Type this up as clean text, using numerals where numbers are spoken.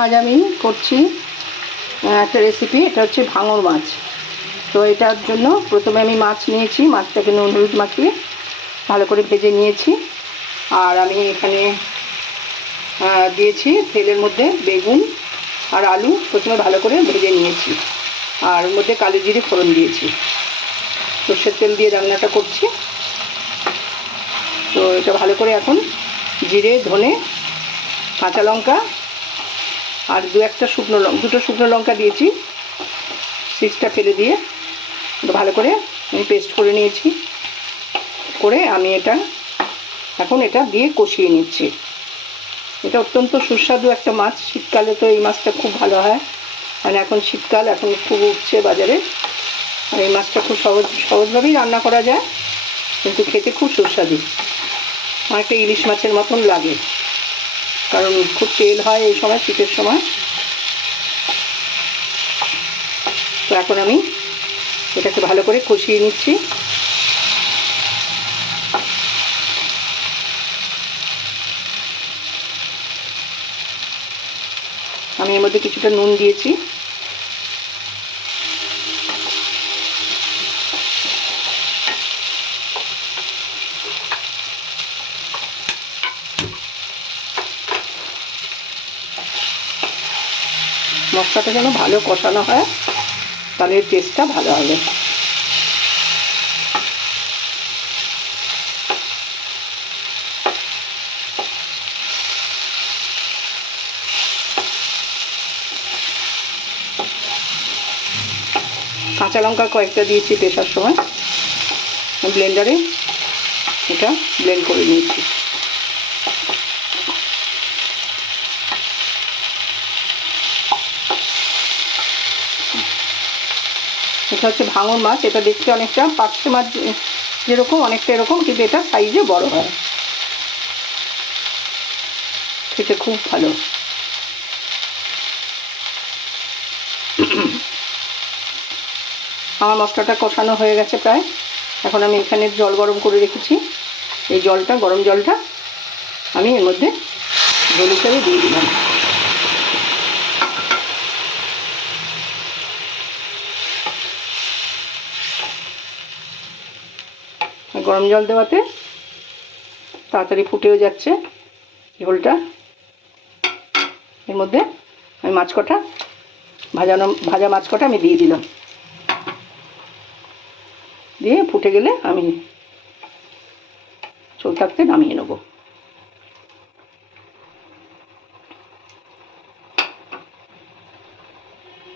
আজ আমি করছি একটা রেসিপি। এটা হচ্ছে ভাঙর মাছ। তো এটার জন্য প্রথমে আমি মাছ নিয়েছি, মাছটাকে নুন হলুদ মাখিয়ে ভালো করে ভেজে নিয়েছি। আর আমি এখানে দিয়েছি তেলের মধ্যে বেগুন আর আলু, প্রথমে ভালো করে ভেজে নিয়েছি। আর ওর মধ্যে কালো জিরে ফোড়ন দিয়েছি। সর্ষের তেল দিয়ে রান্নাটা করছি। তো এটা ভালো করে এখন জিরে, ধনে, কাঁচা লঙ্কা আর দুটো শুকনো লঙ্কা দিয়েছি, সিজটা ফেলে দিয়ে ভালো করে আমি পেস্ট করে নিয়েছি। করে আমি এখন এটা দিয়ে কষিয়ে নিচ্ছি। এটা অত্যন্ত সুস্বাদু একটা মাছ। শীতকালে তো এই মাছটা খুব ভালো হয়, মানে এখন শীতকাল, এখন খুব উঠছে বাজারে। আর এই মাছটা খুব সহজভাবেই রান্না করা যায়, কিন্তু খেতে খুব সুস্বাদু। অনেকটা ইলিশ মাছের মতন লাগে, কারণ খুব তেল হয় এই সময়, শীতের সময়। তো এখন আমি এটাকে ভালো করে কষিয়ে নিচ্ছি। আমি এর মধ্যে কিছুটা নুন দিয়েছি। মশলাটা যেন ভালো কষানো হয়, তাহলে টেস্টটা ভালো হবে। কাঁচা লঙ্কা কয়েকটা দিয়েছি পেশার সময়, ব্লেন্ডারে এটা ব্লেন্ড করে নিয়েছি। এটা হচ্ছে ভাঙর মাছ। এটা দেখতে অনেকটা পার্শে মাছ যেরকম, অনেকটা এরকম, কিন্তু এটা সাইজে বড় হয়, খেতে খুব ভালো। আমার মশলাটা কষানো হয়ে গেছে প্রায়। এখন আমি এখানে জল গরম করে রেখেছি। এই জলটা, গরম জলটা আমি এর মধ্যে ঝোল হিসেবে দিয়ে দিলাম। গরম জল দেওয়াতে তাড়াতাড়ি ফুটেও যাচ্ছে ঝোলটা। এর মধ্যে আমি ভাজা মাছ কটা আমি দিয়ে দিলাম। দিয়ে ফুটে গেলে আমি ঝোল থাকতে নামিয়ে নেবো।